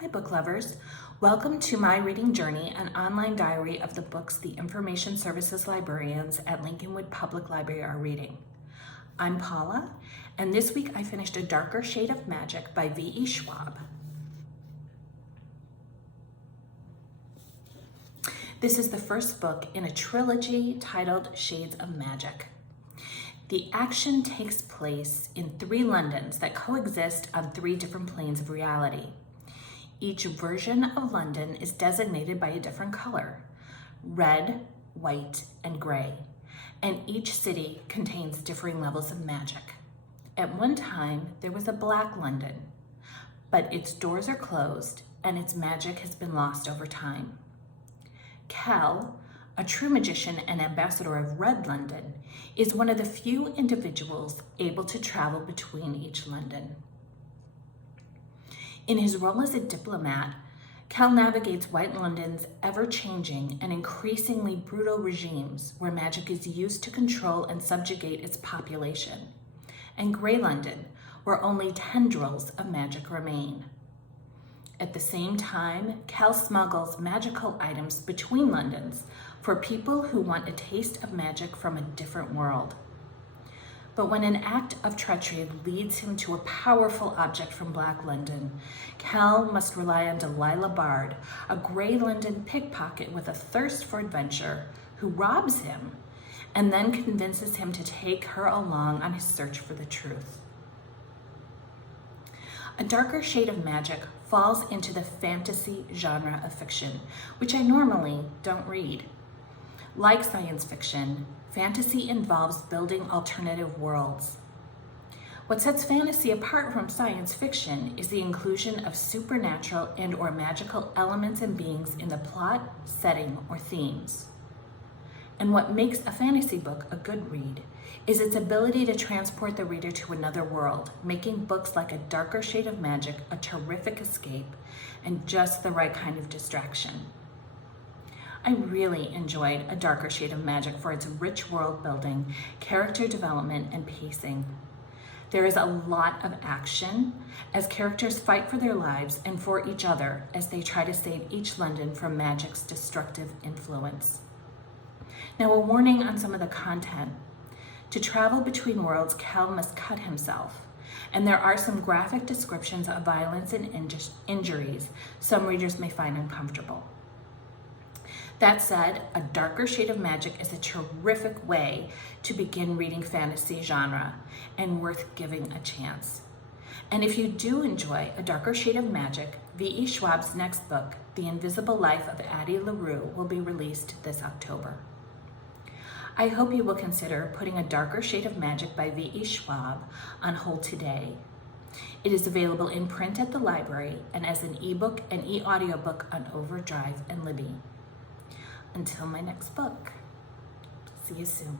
Hi book lovers, welcome to my reading journey, an online diary of the books the Information Services librarians at Lincolnwood Public Library are reading. I'm Paula, and this week I finished A Darker Shade of Magic by V.E. Schwab. This is the first book in a trilogy titled Shades of Magic. The action takes place in 3 Londons that coexist on 3 different planes of reality. Each version of London is designated by a different color: red, white, and gray, and each city contains differing levels of magic. At one time, there was a black London, but its doors are closed and its magic has been lost over time. Cal, a true magician and ambassador of Red London, is one of the few individuals able to travel between each London. In his role as a diplomat, Cal navigates White London's ever-changing and increasingly brutal regimes where magic is used to control and subjugate its population, and Grey London, where only tendrils of magic remain. At the same time, Cal smuggles magical items between Londons for people who want a taste of magic from a different world. But when an act of treachery leads him to a powerful object from Black London, Cal must rely on Delilah Bard, a Grey London pickpocket with a thirst for adventure, who robs him and then convinces him to take her along on his search for the truth. A Darker Shade of Magic falls into the fantasy genre of fiction, which I normally don't read. Like science fiction, fantasy involves building alternative worlds. What sets fantasy apart from science fiction is the inclusion of supernatural and/or magical elements and beings in the plot, setting, or themes. And what makes a fantasy book a good read is its ability to transport the reader to another world, making books like A Darker Shade of Magic a terrific escape and just the right kind of distraction. I really enjoyed A Darker Shade of Magic for its rich world building, character development, and pacing. There is a lot of action as characters fight for their lives and for each other as they try to save each London from magic's destructive influence. Now, a warning on some of the content. To travel between worlds, Cal must cut himself, and there are some graphic descriptions of violence and injuries some readers may find uncomfortable. That said, A Darker Shade of Magic is a terrific way to begin reading fantasy genre and worth giving a chance. And if you do enjoy A Darker Shade of Magic, V.E. Schwab's next book, The Invisible Life of Addie LaRue, will be released this October. I hope you will consider putting A Darker Shade of Magic by V.E. Schwab on hold today. It is available in print at the library and as an ebook and e-audiobook on Overdrive and Libby. Until my next book, see you soon.